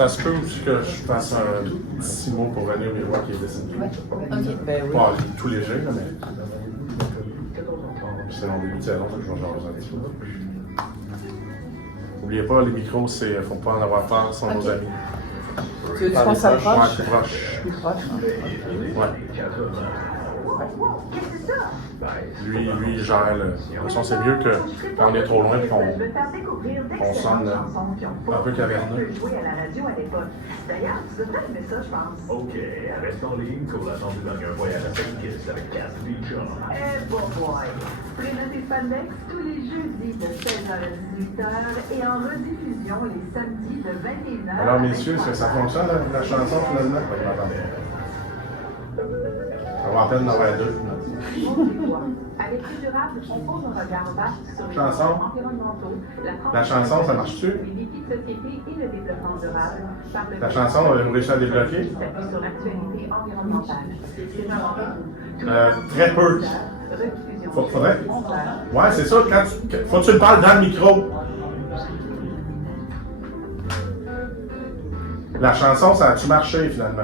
Ça se peut aussi que je fasse un petit mot pour venir miroir qui est décédé. Ok. Ben oui. Pas tout léger, là, mais. C'est dans le début de saison, que je vais jaser avec ça. N'oubliez pas, les micros, il ne faut pas en avoir peur, sont nos amis. Tu veux qu'on s'approche? Ouais, proche. Plus proche, hein? Ouais. Lui, il gère le. De toute façon, c'est mieux que quand on est trop loin et qu'on sonne un peu caverneux. D'ailleurs, tu devrais aimer ça, je pense. OK, reste en ligne pour l'attente du dernier voyage à Saint-Kitts avec Cassidy John. Eh, bon boy. Prenez Pandex tous les jeudis de 16h à 18h et en rediffusion les samedis de 21h. Alors, messieurs, est-ce que ça fonctionne, la chanson, finalement? On va en peine d'en avoir deux. Avec plus durable, on pose un regard vaste sur les Chanson. environnementaux, La chanson, ça marche-tu? les défis de société et le développement durable. Par le La chanson, on va réussir à débloquer? qui s'appuie sur l'actualité environnementale. Très peu. Faudrait. Ouais, c'est ça. Faut que tu le parles dans le micro. La chanson, ça a-tu marché, finalement?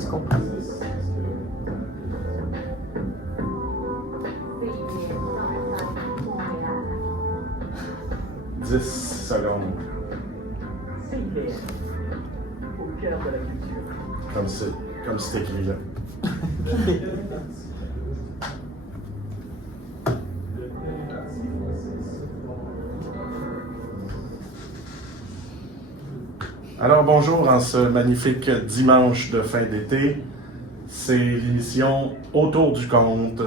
Tu comprends? « 10 secondes. CIBL, au cœur de la culture. Comme c'est écrit là. Alors bonjour en ce magnifique dimanche de fin d'été. C'est l'émission Autour du compte.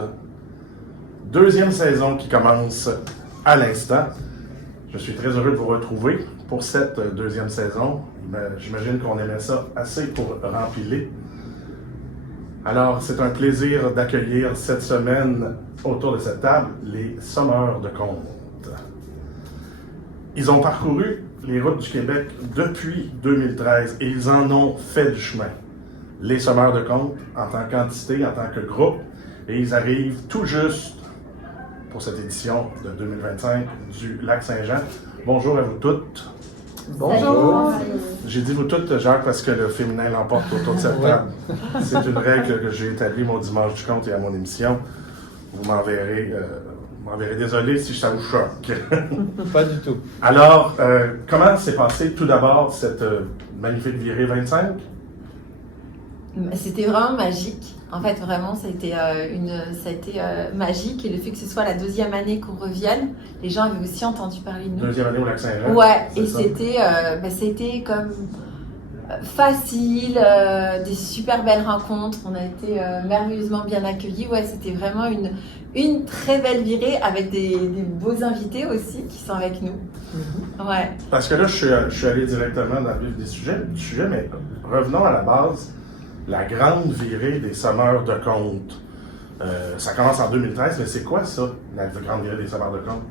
Deuxième saison qui commence à l'instant. Je suis très heureux de vous retrouver pour cette deuxième saison. J'imagine qu'on aimait ça assez pour rempiler. Alors, c'est un plaisir d'accueillir cette semaine autour de cette table les sommeurs de compte. Ils ont parcouru les routes du Québec depuis 2013 et ils en ont fait du chemin. Les sommeurs de compte en tant qu'entité, en tant que groupe, et ils arrivent tout juste pour cette édition de 2025 du Lac-Saint-Jean. Bonjour à vous toutes. Bonjour! J'ai dit vous toutes, Jacques, parce que le féminin l'emporte autour de cette table. C'est une règle que j'ai établie mon dimanche du compte et à mon émission. Vous m'enverrez désolé si ça vous choque. Pas du tout. Alors, comment s'est passée tout d'abord cette magnifique virée 25? C'était vraiment magique. En fait, vraiment, ça a été magique. Et le fait que ce soit la deuxième année qu'on revienne, les gens avaient aussi entendu parler de nous. Deuxième année au Lac-Saint-Jean. Ouais, c'est et ça? c'était comme facile, des super belles rencontres. On a été merveilleusement bien accueillis. Ouais, c'était vraiment une très belle virée avec des beaux invités aussi qui sont avec nous. Ouais. Parce que là, je suis allé directement dans le vif du sujet, mais revenons à la base. La grande virée des sommeurs de compte. Ça commence en 2013, mais c'est quoi ça, la grande virée des sommeurs de compte?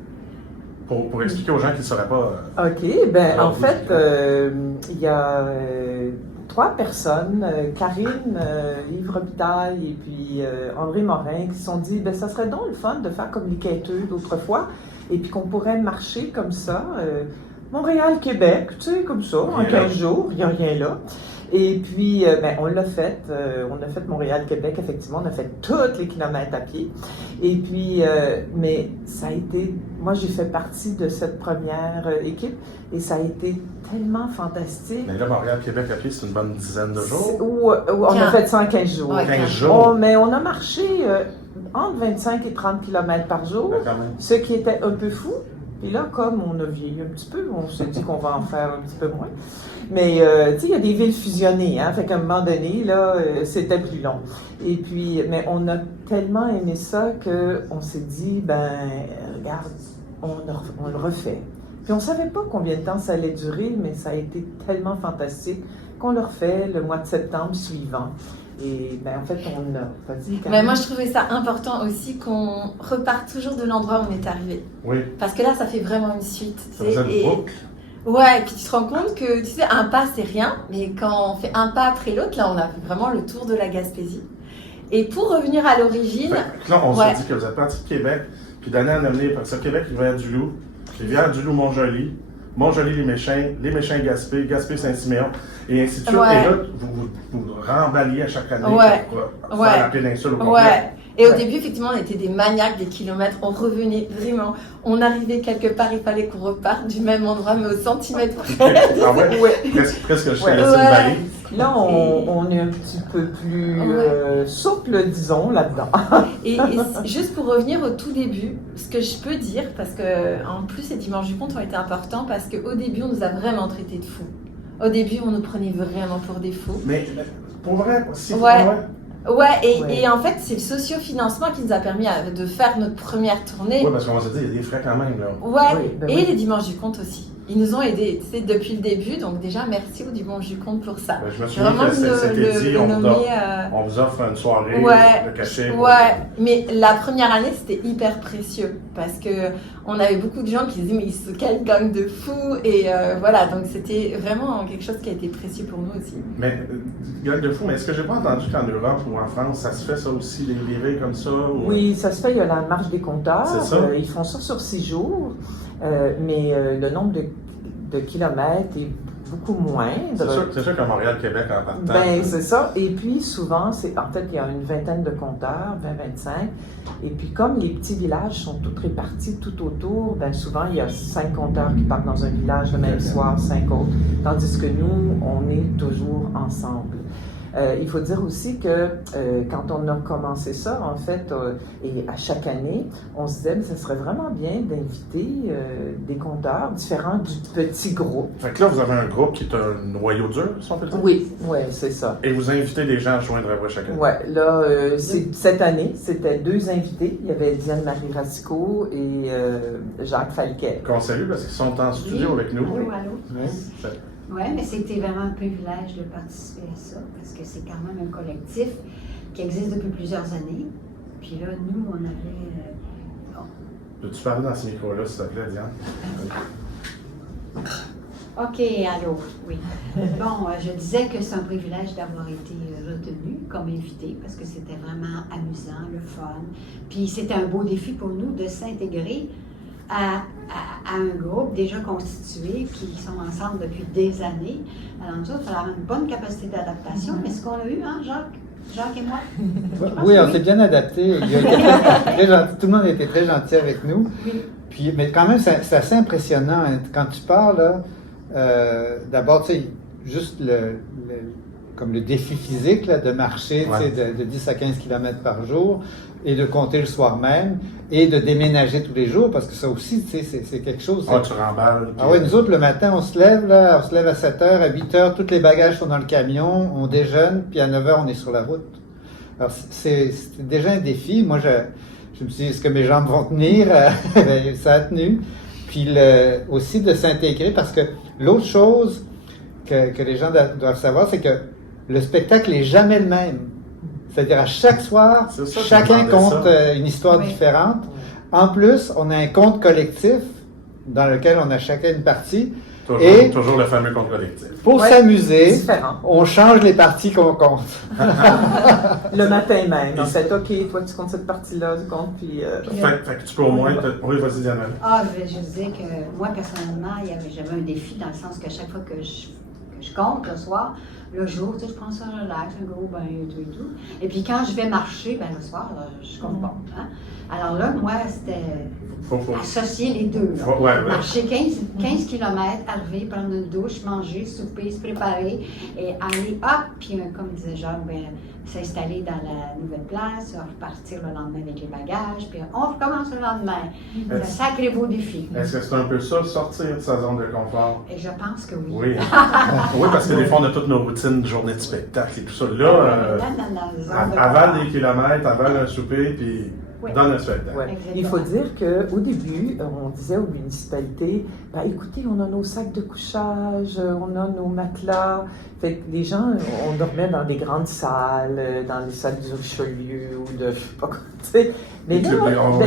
Pour expliquer aux gens qui ne sauraient pas. OK, ben en fait, il y a 3 personnes, Karine, Yves Robitaille et puis André Morin, qui se sont dit, ben ça serait donc le fun de faire comme les quêteux d'autrefois, et puis qu'on pourrait marcher comme ça, Montréal-Québec, tu sais, comme ça, en 15 jours, il n'y a rien là. Et puis, ben, on l'a fait. On a fait Montréal-Québec, effectivement. On a fait tous les kilomètres à pied. Et puis, mais ça a été... Moi, j'ai fait partie de cette première équipe et ça a été tellement fantastique. Mais là, Montréal-Québec à pied, c'est une bonne dizaine de jours. On a fait ça en 15 jours. Ouais, 15 jours. Mais on a marché entre 25 et 30 kilomètres par jour, Ben, quand même. ce qui était un peu fou. Puis là, comme on a vieilli un petit peu, on s'est dit qu'on va en faire un petit peu moins. Mais, tu sais, il y a des villes fusionnées, hein. Fait qu'à un moment donné, là, c'était plus long. Et puis, mais on a tellement aimé ça qu'on s'est dit, ben, regarde, on le refait. Puis on savait pas combien de temps ça allait durer, mais ça a été tellement fantastique qu'on le refait le mois de septembre suivant. Et ben, en fait, on a pas dit... Mais moi, je trouvais ça important aussi qu'on reparte toujours de l'endroit où on est arrivé. Oui. Parce que là, ça fait vraiment une suite. Ça faisait une boucle. Ouais, et puis tu te rends compte que, tu sais, un pas, c'est rien. Mais quand on fait un pas après l'autre, là, on a fait vraiment le tour de la Gaspésie. Et pour revenir à l'origine... Là, on s'est dit que vous êtes parti de Québec, puis d'année en année, parce que Québec, Rivière-du-Loup, Rivière-du-Loup, Montjoly, les Méchins, Gaspé, Saint-Siméon, et ainsi de suite. Ouais. Et là, vous remballiez à chaque année Ouais. pour Ouais. faire la péninsule au complet. Ouais. Et au Ouais. début, effectivement, on était des maniaques des kilomètres. On revenait vraiment. On arrivait quelque part, il fallait qu'on reparte du même endroit, mais au centimètre près. Ah ouais? Ouais. Presque je t'ai Ouais. laissé une Ouais. valise. Là, on est un petit peu plus souple, disons, là-dedans. Et juste pour revenir au tout début, ce que je peux dire, parce que en plus ces dimanches du compte ont été importants, parce qu'au début, on nous a vraiment traités de fous. Au début, on nous prenait vraiment pour des fous. Mais pour vrai, si Ouais. Ouais, Ouais. et en fait, c'est le socio-financement qui nous a permis de faire notre première tournée. Oui, parce qu'on s'est dit, il y a des frais quand même, là. Ouais, Oui, ben et oui. les dimanches du compte aussi. Ils nous ont aidés, tu sais, depuis le début. Donc déjà, merci aux dimanches du compte pour ça. Je me souviens Vraiment que c'était dit, on vous offre une soirée, Ouais. le cachet. Ouais, mais la première année, c'était hyper précieux parce que on avait beaucoup de gens qui disaient mais quelle gang de fous et voilà, donc c'était vraiment quelque chose qui a été précieux pour nous aussi. Mais, gueule de fou, mais est-ce que j'ai pas entendu qu'en Europe ou en France, ça se fait ça aussi, les livrées comme ça? Ou... Oui, ça se fait, il y a la marche des compteurs. C'est ça. Ils font ça sur 6 jours, mais le nombre de kilomètres est beaucoup moindre. C'est sûr qu'à Montréal-Québec, en partant. Ben, c'est ça. Et puis, souvent, en fait, il y a une vingtaine de compteurs, 20-25. Et puis, comme les petits villages sont tous répartis tout autour, ben, souvent, il y a 5 compteurs qui partent dans un village le même soir, 5 autres. Tandis que nous, on est toujours ensemble. Il faut dire aussi que quand on a commencé ça, en fait, et à chaque année, on se disait que ce serait vraiment bien d'inviter des compteurs différents du petit groupe. Fait que là, vous avez un groupe qui est un noyau dur, si on peut dire? Oui, c'est ça. Et vous invitez des gens à joindre à vous chaque année? Oui, là, cette année, c'était 2 invités. Il y avait Diane-Marie Racicot et Jacques Falquet. Qu'on salue parce qu'ils sont en studio avec nous. Allô, allô. Oui. Oui, mais c'était vraiment un privilège de participer à ça parce que c'est quand même un collectif qui existe depuis plusieurs années. Puis là, nous, on avait. Peux-tu parler dans ce micro-là, s'il te plaît, Diane? OK, allô, oui. Bon, je disais que c'est un privilège d'avoir été retenu comme invité parce que c'était vraiment amusant, le fun. Puis c'était un beau défi pour nous de s'intégrer à un groupe déjà constitué qui sont ensemble depuis des années. Alors nous autres, il faut avoir une bonne capacité d'adaptation. Est-ce qu'on l'a eu, hein, Jacques et moi? Oui, on s'est bien adapté. Il a été très gentil. Tout le monde a été très gentil avec nous. Oui. Puis, mais quand même, c'est assez impressionnant. Hein. Quand tu parles, là, d'abord, tu sais, juste comme le défi physique là, de marcher tu sais, de 10 à 15 km par jour et de compter le soir même et de déménager tous les jours parce que ça aussi, tu sais, c'est quelque chose. Ah, tu remballes. Ah oui, nous autres, le matin, on se lève à 7h, à 8h, tous les bagages sont dans le camion, on déjeune, puis à 9h, on est sur la route. Alors, c'est déjà un défi. Moi, je me suis dit, est-ce que mes jambes vont tenir? Ça a tenu. Puis aussi de s'intégrer, parce que l'autre chose que les gens doivent savoir, c'est que le spectacle n'est jamais le même. C'est-à-dire à chaque soir, C'est ça, chacun je compte demandais une histoire Oui. différente. En plus, on a un compte collectif dans lequel on a chacun une partie. Toujours le fameux compte collectif. Pour Ouais, s'amuser, différent. on change les parties qu'on compte. Le matin même, en fait, OK, toi, tu comptes cette partie-là, tu comptes, puis... Fait que tu peux au moins... Oui, vas-y, Diane. Ah, je disais que moi, personnellement, j'avais un défi dans le sens que chaque fois que je compte le soir, le jour, tu sais, je prends ça relax, un gros bain et tout et tout. Et puis quand je vais marcher, ben le soir, là, je compte pas. Hein? Alors là, moi, c'était Faut. associer les deux. Là. Ouais. Marcher 15 km, arriver, prendre une douche, manger, souper, se préparer et aller, hop, puis comme disait Jacques, ben, s'installer dans la nouvelle place, repartir le lendemain avec les bagages, puis on recommence le lendemain. C'est un sacré beau défi. Est-ce que c'est un peu ça, sortir de sa zone de confort? Et je pense que oui. Oui. Oui, parce que des fois, on a toutes nos routines de journée de spectacle et tout ça. Là, avale des kilomètres, avale un souper, puis Oui. donne un spectacle. Ouais. Exactement. Il faut dire qu'au début, on disait aux municipalités, ben, écoutez, on a nos sacs de couchage, on a nos matelas. Fait que les gens, on dormait dans des grandes salles, dans les salles du Richelieu ou de je sais pas quoi, tu sais. Mais là,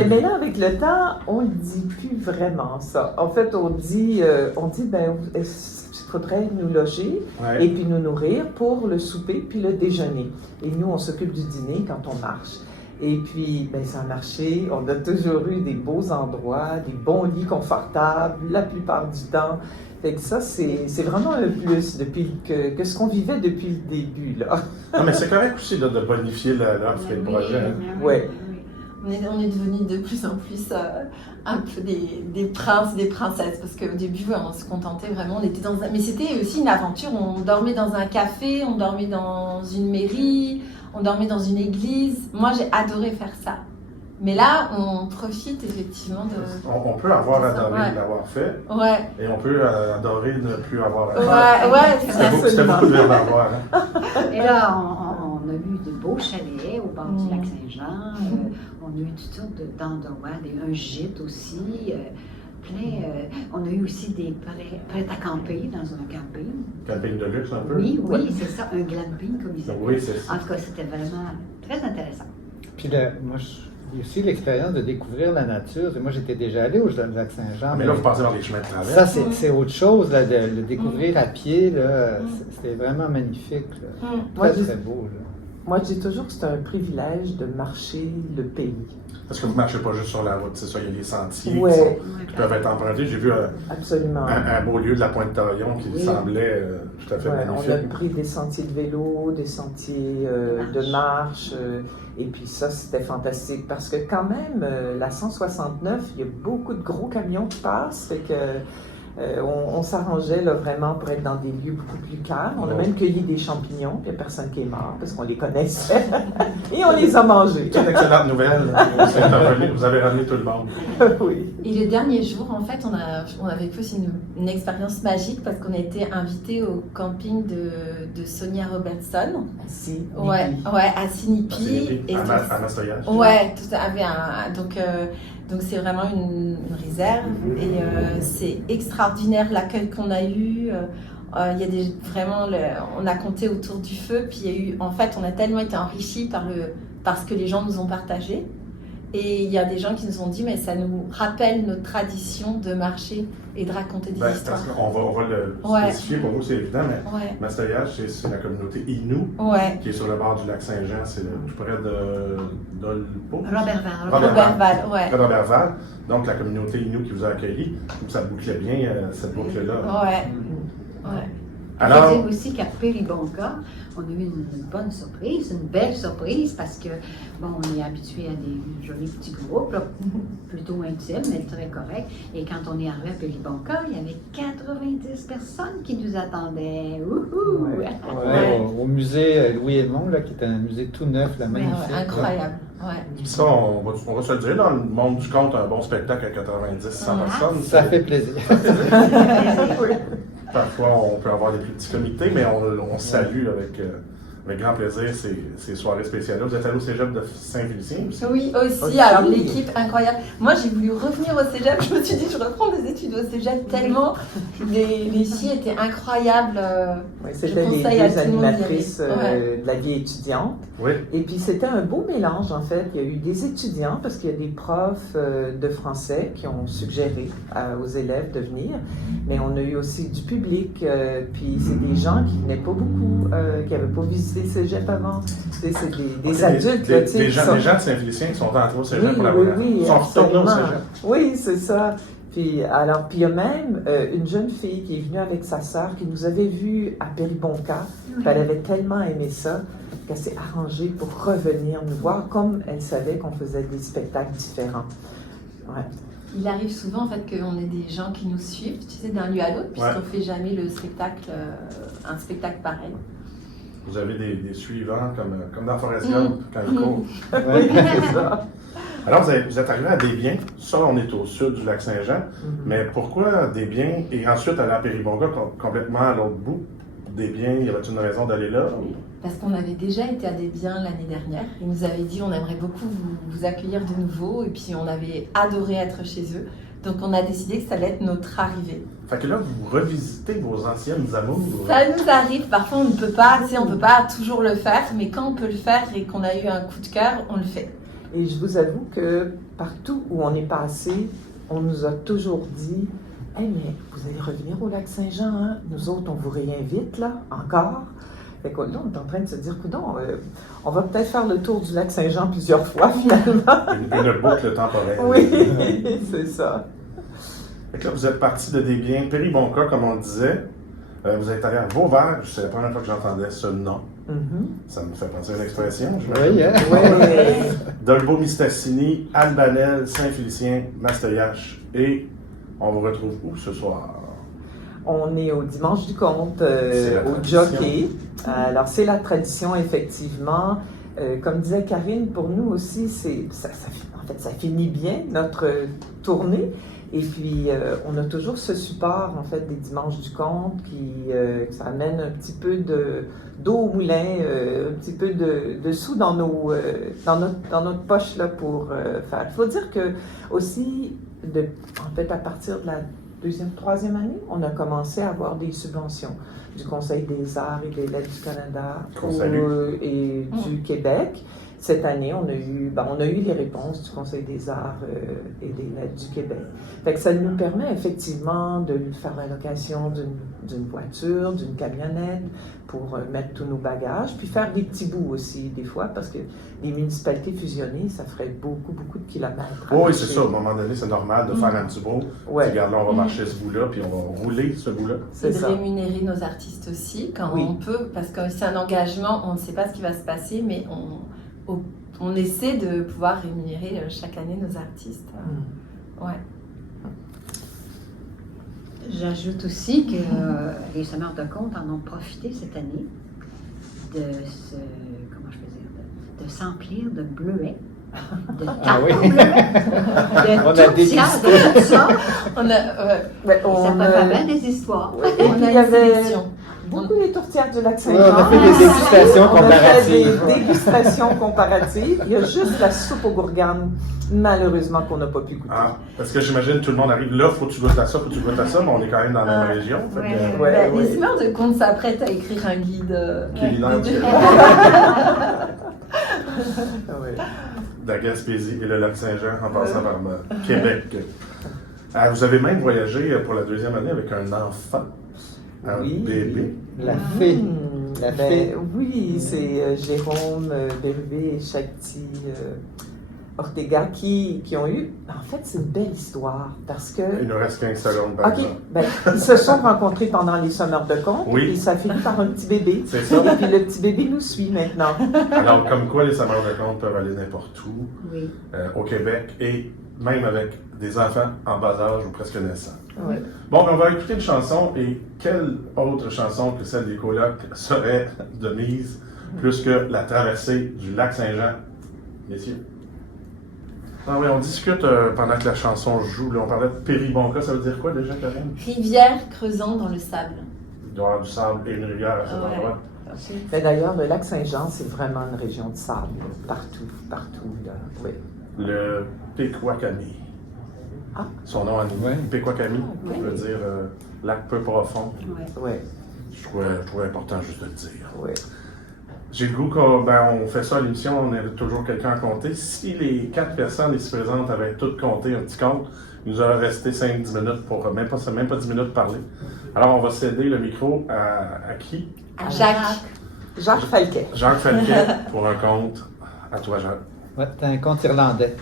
mais là, avec le temps, on ne dit plus vraiment ça. En fait, on dit ben, il faudrait nous loger Ouais. et puis nous nourrir pour le souper puis le déjeuner. Et nous, on s'occupe du dîner quand on marche. Et puis, ben, ça a marché. On a toujours eu des beaux endroits, des bons lits confortables, la plupart du temps. Fait que ça, c'est vraiment un plus depuis que ce qu'on vivait depuis le début, là. Non, mais c'est correct aussi de bonifier l'offre et le projet. Hein. Ouais. On est devenus de plus en plus un peu des princes, des princesses, parce qu'au début, ouais, on se contentait vraiment, on était mais c'était aussi une aventure, on dormait dans un café, on dormait dans une mairie, on dormait dans une église. Moi, j'ai adoré faire ça. Mais là, on profite effectivement de... On peut avoir adoré ouais. l'avoir fait, Ouais, et on peut adorer ne plus avoir à faire. ouais, C'était beaucoup de verbe à avoir. Hein. Et là, on a eu de beaux chalets au bord du lac Saint-Jean. On a eu toutes sortes d'endroits, un gîte aussi. On a eu aussi des prêts à camper dans un camping. Camping de luxe un peu. Oui, c'est ça, un glamping comme ils appellent. Oui, c'est ça. En tout cas, c'était vraiment très intéressant. Puis moi, il y a aussi l'expérience de découvrir la nature. Moi, j'étais déjà allé au lac Saint-Jean. Mais là, vous passez dans les chemins de travers. Ça, c'est autre chose, là, de le découvrir à pied. C'était vraiment magnifique. Là. Très, très beau. Là. Moi, je dis toujours que c'est un privilège de marcher le pays. Parce que vous ne marchez pas juste sur la route, c'est ça, il y a des sentiers Ouais. qui peuvent être empruntés. J'ai vu Absolument. un beau lieu de la Pointe-Taillon qui semblait tout à fait Ouais, magnifique. on a pris des sentiers de vélo, des sentiers de marche, et puis ça, c'était fantastique parce que quand même, la 169, il y a beaucoup de gros camions qui passent, fait que on s'arrangeait là, vraiment pour être dans des lieux beaucoup plus calmes. On a même cueilli des champignons, puis il n'y a personne qui est mort parce qu'on les connaissait et on les a mangés. C'est une excellente nouvelle. Vous avez ramené tout le monde. Oui. Et le dernier jour, en fait, on a vécu aussi une expérience magique parce qu'on a été invités au camping de Sonia Robertson. Si. Ouais, à Sinipi. À Mastoyage. Ouais, tout avait donc c'est vraiment une réserve et c'est extraordinaire l'accueil qu'on a eu. Il y a on a compté autour du feu, puis il y a eu, en fait, on a tellement été enrichis par ce que les gens nous ont partagé. Et il y a des gens qui nous ont dit, mais ça nous rappelle notre tradition de marcher et de raconter des histoires. On va le spécifier, pour vous c'est évident, mais Mastoyage, c'est la communauté Innu qui est sur le bord du lac Saint-Jean, c'est tout près de Dolpo. Robertval, donc la communauté Innu qui vous a accueilli, ça bouclait bien cette boucle-là. Ouais. Alors, je veux dire aussi qu'à Péribonka, on a eu une bonne surprise, une belle surprise, parce que, bon, on est habitué à des jolis petits groupes, là, plutôt intimes, mais très corrects. Et quand on est arrivé à Péribonka, il y avait 90 personnes qui nous attendaient. Wouhou! Au musée Louis-Edmond, là, qui est un musée tout neuf, là, magnifique. Incroyable. Ça, on va se le dire, dans le monde du conte, un bon spectacle à 90-100 personnes. Ça fait plaisir. Parfois, on peut avoir des plus petits comités, mais on salue avec grand plaisir ces soirées spéciales-là. Vous êtes allé au cégep de Saint-Félicien aussi? Oui, aussi. Alors, l'équipe incroyable. Moi, j'ai voulu revenir au cégep. Je me suis dit, je reprends des études au cégep tellement les filles étaient incroyables. C'était les deux animatrices de la vie étudiante. Oui. Et puis, c'était un beau mélange, en fait. Il y a eu des étudiants, parce qu'il y a des profs de français qui ont suggéré aux élèves de venir. Mais on a eu aussi du public. Puis, c'est des gens qui venaient pas beaucoup, qui n'avaient pas visité le cégep avant. C'est des adultes. Des gens de Saint-Félicien qui sont entrés au cégep pour la première fois. Ils sont retournés au cégep. Oui, c'est ça. Puis il y a même une jeune fille qui est venue avec sa sœur, qui nous avait vus à Péribonka. Elle avait tellement aimé ça qu'elle s'est arrangée pour revenir nous voir, comme elle savait qu'on faisait des spectacles différents. Ouais. Il arrive souvent en fait qu'on ait des gens qui nous suivent, tu sais, d'un lieu à l'autre, puisqu'on ne fait jamais un spectacle pareil. Vous avez des suivants comme dans Forrest Gump quand ils courent. Oui, c'est ça. Alors, vous êtes arrivé à Desbiens. Ça, on est au sud du lac Saint-Jean. Mais pourquoi Desbiens et ensuite aller à Péribonka, complètement à l'autre bout? Desbiens, y avait-il une raison d'aller là? Parce qu'on avait déjà été à Desbiens l'année dernière. Ils nous avaient dit on aimerait beaucoup vous accueillir de nouveau. Et puis, on avait adoré être chez eux. Donc, on a décidé que ça allait être notre arrivée. Fait que là, vous revisitez vos anciennes amours. Ça nous arrive. Parfois, on ne peut pas, on peut pas toujours le faire. Mais quand on peut le faire et qu'on a eu un coup de cœur, on le fait. Et je vous avoue que partout où on est passé, on nous a toujours dit « Hey, mais vous allez revenir au lac Saint-Jean, hein? Nous autres, on vous réinvite, là, encore. » Fait que là, on est en train de se dire, coudonc, on va peut-être faire le tour du lac Saint-Jean plusieurs fois, finalement. Une boucle temporelle. Oui, c'est ça. Fait que là, vous êtes parti de des biens Péribonka, comme on le disait. Vous êtes allé à Vauvert. C'est la première fois que j'entendais ce nom. Ça me fait penser à l'expression, j'imagine. Oui, hein? Oui. Dolbeau Mistassini, Albanel, Saint-Félicien, Mastoyache. Et on vous retrouve où ce soir? On est au Dimanche du Conte, C'est la au tradition. Jockey. Alors, c'est la tradition, effectivement. Comme disait Karine, pour nous aussi, en fait, ça finit bien notre tournée. Et puis, on a toujours ce support, en fait, des Dimanches du Conte que ça amène un petit peu d'eau au moulin, un petit peu de sous dans notre poche là, pour faire. Il faut dire que aussi, en fait, à partir de la deuxième, troisième année, on a commencé à avoir des subventions du Conseil des arts et des lettres du Canada et du Québec. Cette année, on a eu les réponses du Conseil des arts et des lettres du Québec. Fait que ça nous permet effectivement de faire la location d'une voiture, d'une camionnette pour mettre tous nos bagages, puis faire des petits bouts aussi des fois, parce que les municipalités fusionnées, ça ferait beaucoup, beaucoup de kilomètres. Oui, c'est ça. À un moment donné, c'est normal de faire un petit bout. Ouais. Regarde, là, on va marcher ce bout-là, puis on va rouler ce bout-là. C'est de ça. rémunérer nos artistes aussi quand on peut, parce que c'est un engagement, on ne sait pas ce qui va se passer, mais on essaie de pouvoir rémunérer chaque année nos artistes. Ouais. J'ajoute aussi que les sonneurs de compte en ont profité cette année de s'emplir de bleuets, de cartons bleuets, On a de des tourtières, de tout ça. Ça peut faire bien des histoires. Et On puis, a il y une avait sélection. beaucoup les tourtières du lac Ouais, Saint-Jean. on a fait des dégustations On a fait comparatives. des dégustations comparatives. Il y a juste la soupe aux gourganes, malheureusement, qu'on n'a pas pu goûter. Ah, parce que j'imagine tout le monde arrive là, faut que tu goûtes à ça, faut que tu goûtes à ça, mais on est quand même dans la même région. Fait que, Ouais, Les humeurs de compte s'apprêtent à écrire un guide. culinaire du- de Ouais. la Gaspésie et le lac Saint-Jean en passant par Québec. Vous avez même voyagé pour la deuxième année avec un enfant, un Oui. bébé. La fée. La Ben, fée. oui, c'est Jérôme Bérubé et Shakti Ortega qui ont eu. En fait, c'est une belle histoire parce que. Il nous reste 15 secondes par OK, exemple. ben, ils se sont rencontrés pendant les sommeurs de compte Oui. et ça finit par un petit bébé. C'est ça. Et puis le petit bébé nous suit maintenant. Alors, comme quoi les sonneurs de compte peuvent aller n'importe où, Oui. au Québec, et même avec des enfants en bas âge ou presque naissants. Ouais. Bon, on va écouter une chanson, et quelle autre chanson que celle des colocs serait de mise, plus que la traversée du lac Saint-Jean, messieurs? Ah oui, on discute pendant que la chanson joue. Là, on parlait de Péribonka, ça veut dire quoi déjà, Karine? Rivière creusant dans le sable. Il doit y avoir du sable et une rivière à cet Ouais. endroit. Mais d'ailleurs, le lac Saint-Jean, c'est vraiment une région de sable, là, partout. Là. Oui. Le Pequawakami. Ah. Son nom animé. Ouais. Pequawakami, Ouais. veut dire lac peu profond. Ouais. Oui, Je trouvais important juste de le dire. oui. J'ai le goût qu'on on fait ça à l'émission, on invite toujours quelqu'un à compter. Si les 4 personnes ici présentes avaient toutes compté un petit compte, il nous aurait resté 5-10 minutes pour même pas 10 minutes parler. Alors on va céder le micro à qui? Jacques Falquet. Jacques Falquet pour un compte. À toi, Jacques. Ouais, c'est un conte irlandais.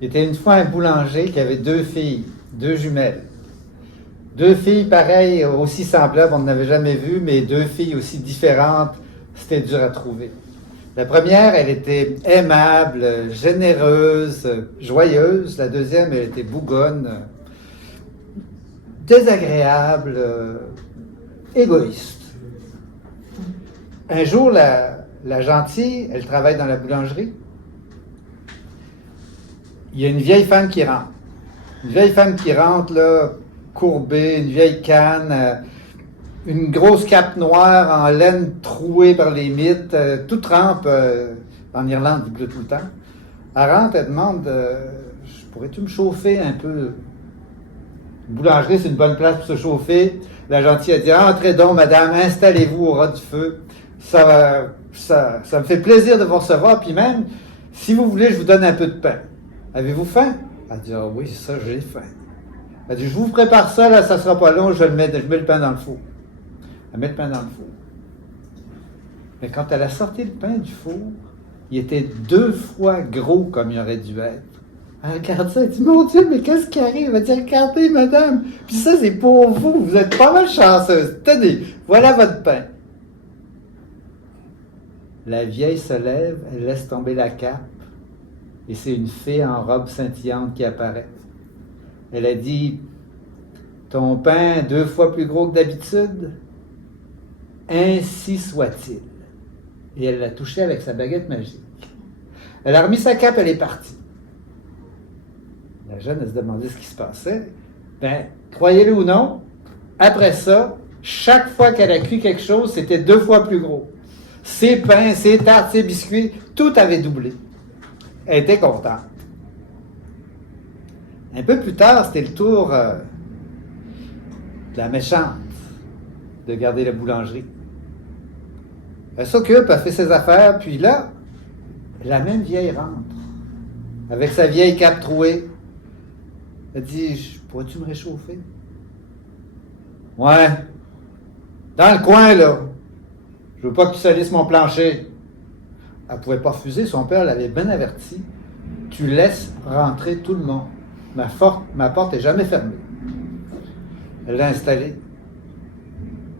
Il était une fois un boulanger qui avait 2 filles, 2 jumelles. 2 filles pareilles, aussi semblables, on n'avait jamais vu, mais 2 filles aussi différentes, c'était dur à trouver. La première, elle était aimable, généreuse, joyeuse. La deuxième, elle était bougonne, désagréable, égoïste. Un jour, la gentille, elle travaille dans la boulangerie. Il y a une vieille femme qui rentre. Une vieille femme qui rentre, là, courbée, une vieille canne, une grosse cape noire en laine trouée par les mythes, toute trempe. En Irlande, il pleut tout le temps. Elle rentre, elle demande pourrais-tu me chauffer un peu? Une boulangerie, c'est une bonne place pour se chauffer. La gentille a dit entrez donc, madame, installez-vous au ras du feu. Ça me fait plaisir de vous recevoir, puis même, si vous voulez, je vous donne un peu de pain. Avez-vous faim? Elle dit oui, ça, j'ai faim. Elle dit je vous prépare ça, là, ça sera pas long, je mets le pain dans le four. Elle met le pain dans le four. Mais quand elle a sorti le pain du four, il était 2 fois gros comme il aurait dû être. Elle regarde ça, elle dit, mon Dieu, mais qu'est-ce qui arrive? Elle dit, regardez, madame, puis ça, c'est pour vous, vous êtes pas mal chanceuse. Tenez, voilà votre pain. La vieille se lève, elle laisse tomber la cape, et c'est une fée en robe scintillante qui apparaît. Elle a dit, ton pain 2 fois plus gros que d'habitude, ainsi soit-il. Et elle l'a touché avec sa baguette magique. Elle a remis sa cape, elle est partie. La jeune, elle se demandait ce qui se passait. Ben, croyez-le ou non, après ça, chaque fois qu'elle a cuit quelque chose, c'était 2 fois plus gros. Ses pains, ses tartes, ses biscuits, tout avait doublé. Elle était contente. Un peu plus tard, c'était le tour de la méchante de garder la boulangerie. Elle s'occupe, elle fait ses affaires, puis là, la même vieille rentre, avec sa vieille cape trouée. Elle dit, pourrais-tu me réchauffer? Ouais. Dans le coin, là. Je veux pas que tu salisses mon plancher. Elle pouvait pas refuser, son père l'avait bien averti. Tu laisses rentrer tout le monde. Ma porte est jamais fermée. Elle l'a installée.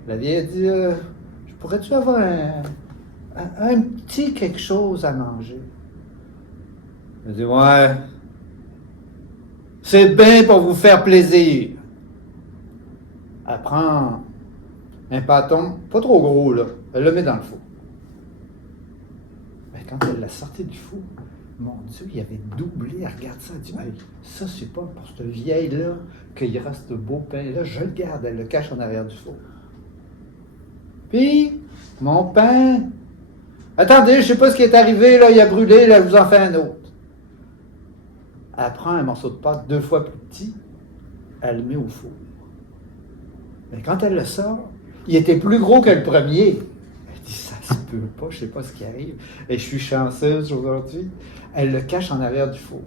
La vieille a dit, pourrais-tu avoir un petit quelque chose à manger? Elle dit, ouais. C'est bien pour vous faire plaisir. Elle prend un bâton, pas trop gros, là. Elle le met dans le four. Mais quand elle l'a sorti du four, mon Dieu, il avait doublé. Elle regarde ça, elle dit, hey, ça, c'est pas pour cette vieille-là qu'il reste ce beau pain-là. Je le garde, elle le cache en arrière du four. Puis, mon pain... Attendez, je sais pas ce qui est arrivé, là, il a brûlé, là, je vous en fais un autre. Elle prend un morceau de pâte 2 fois plus petit, elle le met au four. Mais quand elle le sort, il était plus gros que le premier. Elle dit, ça se peut pas, je sais pas ce qui arrive. Et je suis chanceuse aujourd'hui. Elle le cache en arrière du four.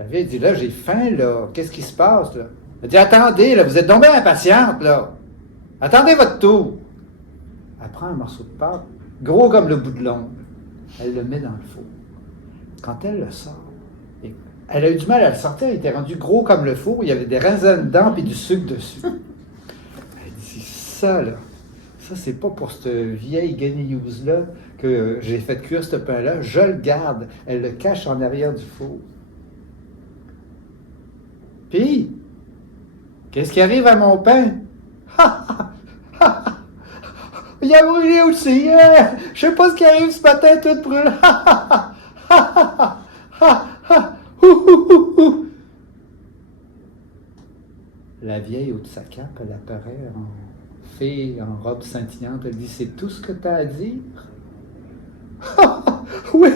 La vieille dit, là, j'ai faim, là. Qu'est-ce qui se passe, là? Elle dit, attendez, là, vous êtes donc bien impatiente, là. Attendez votre tour. Elle prend un morceau de pâte, gros comme le bout de l'ongle. Elle le met dans le four. Quand elle le sort, elle a eu du mal à le sortir, il était rendu gros comme le four, il y avait des raisins dedans et du sucre dessus. Elle dit, ça là, ça c'est pas pour cette vieille guenilleuse-là que j'ai fait cuire ce pain-là, je le garde. Elle le cache en arrière du four. Puis, qu'est-ce qui arrive à mon pain? Il a brûlé aussi, hein? Je sais pas ce qui arrive ce matin, tout brûle. La vieille ôte sa cape, elle apparaît en fée, en robe scintillante. Elle dit, c'est tout ce que tu as à dire? Oui.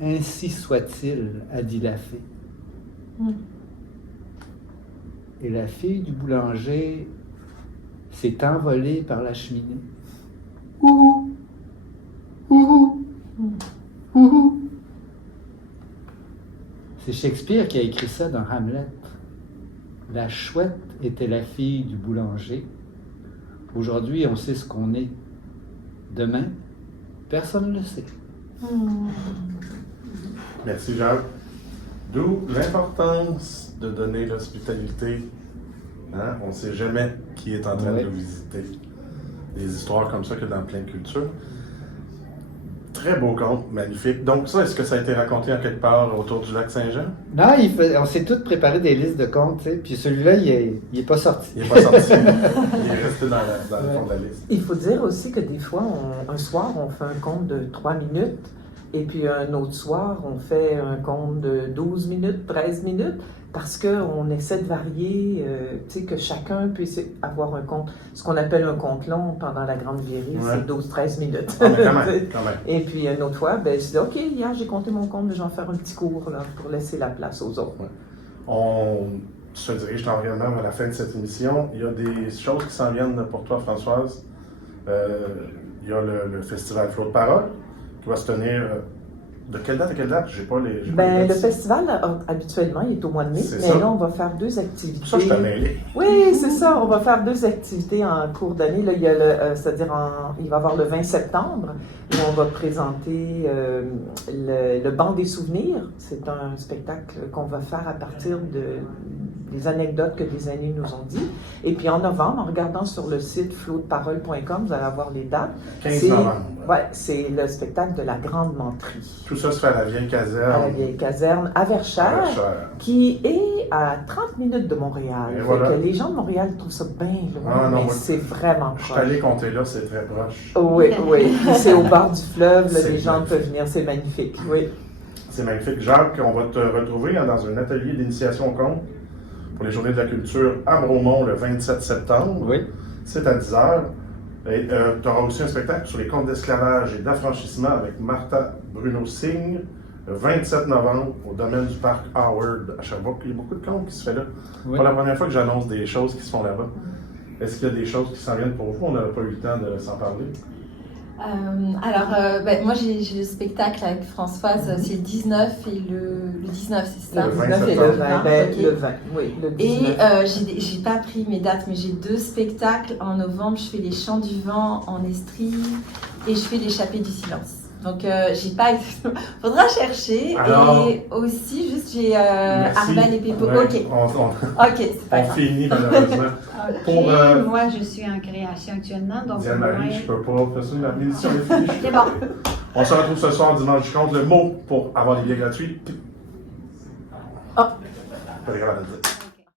Ainsi soit-il, a dit la fée. Et la fille du boulanger s'est envolée par la cheminée. C'est Shakespeare qui a écrit ça dans Hamlet. La chouette était la fille du boulanger. Aujourd'hui, on sait ce qu'on est. Demain, personne ne le sait. Merci, Jacques. D'où l'importance de donner l'hospitalité. Hein? On ne sait jamais qui est en train de nous visiter. Des histoires comme ça que dans plein de cultures. Très beau conte, magnifique. Donc ça, est-ce que ça a été raconté en quelque part autour du lac Saint-Jean? Non, on s'est tous préparé des listes de contes, tu sais, puis celui-là, il est pas sorti. Il n'est pas sorti. Il est resté dans le fond de la liste. Il faut dire aussi que des fois, un soir, on fait un conte de 3 minutes, et puis un autre soir, on fait un conte de 12 minutes, 13 minutes, parce qu'on essaie de varier, tu sais, que chacun puisse avoir un conte. Ce qu'on appelle un conte long pendant la Grande Virée, c'est 12-13 minutes. Ah, mais quand même. Et puis une autre fois, ben, je dis, OK, hier j'ai compté mon compte, mais je vais en faire un petit cours là, pour laisser la place aux autres. Ouais. On se dirige tranquillement à la fin de cette émission. Il y a des choses qui s'en viennent pour toi, Françoise. Il y a le festival Flot de Parole qui va se tenir De quelle date à quelle date? J'ai pas les. Ben, le festival, habituellement, il est au mois de mai, C'est mais ça. là, on va faire 2 activités. Ça, je t'ai mêlé. Oui, c'est ça. On va faire 2 activités en cours d'année. Là, il y a c'est-à-dire il va y avoir le 20 septembre où on va présenter le Banc des souvenirs. C'est un spectacle qu'on va faire à partir des anecdotes que des aînés nous ont dit. Et puis en novembre, en regardant sur le site flotdeparole.com, vous allez avoir les dates. 15 novembre. Ouais, c'est le spectacle de la Grande Menterie. Tout ça se fait à la vieille caserne. À la vieille caserne à Verchères, Verchères. qui est à 30 minutes de Montréal. Et Fait voilà. que les gens de Montréal trouvent ça bien loin, Ah, non, mais moi, c'est vraiment Je suis proche. allé compter là, c'est très proche. Oui, oui. Puis c'est au bord du fleuve, là, C'est les gens magnifique. peuvent venir, c'est magnifique. Oui. C'est magnifique. Jacques, on va te retrouver dans un atelier d'initiation au conte pour les Journées de la Culture à Bromont le 27 septembre. Oui. C'est à 10h. Et tu auras aussi un spectacle sur les contes d'esclavage et d'affranchissement avec Martha Bruno-Signe le 27 novembre au domaine du parc Howard à Sherbrooke. Il y a beaucoup de contes qui se fait là. Oui. C'est pas la première fois que j'annonce des choses qui se font là-bas. Est-ce qu'il y a des choses qui s'en viennent pour vous? On n'avait pas eu le temps de s'en parler. Moi j'ai le spectacle avec Françoise, c'est le 19 et le 19, c'est ça? Le 20 19 et le septembre. 20. Ben, Ok. le 20, oui, le 19. Et j'ai pas pris mes dates, mais j'ai 2 spectacles. En novembre, je fais les Chants du Vent en Estrie et je fais l'échappée du silence. Donc, j'ai pas exactement. Faudra chercher. Alors- et aussi, juste, j'ai Merci. Arban et Pépo. Ouais, Ok, On c'est pas grave. finit malheureusement. Ok, Pour, moi je suis en création actuellement, donc Diane-Marie, ouais. je peux pas faire ça, l'émission est finie. C'est bon. On se retrouve ce soir, dimanche du compte. Le mot pour avoir les billets gratuits. Ah. Pas grave à le dire.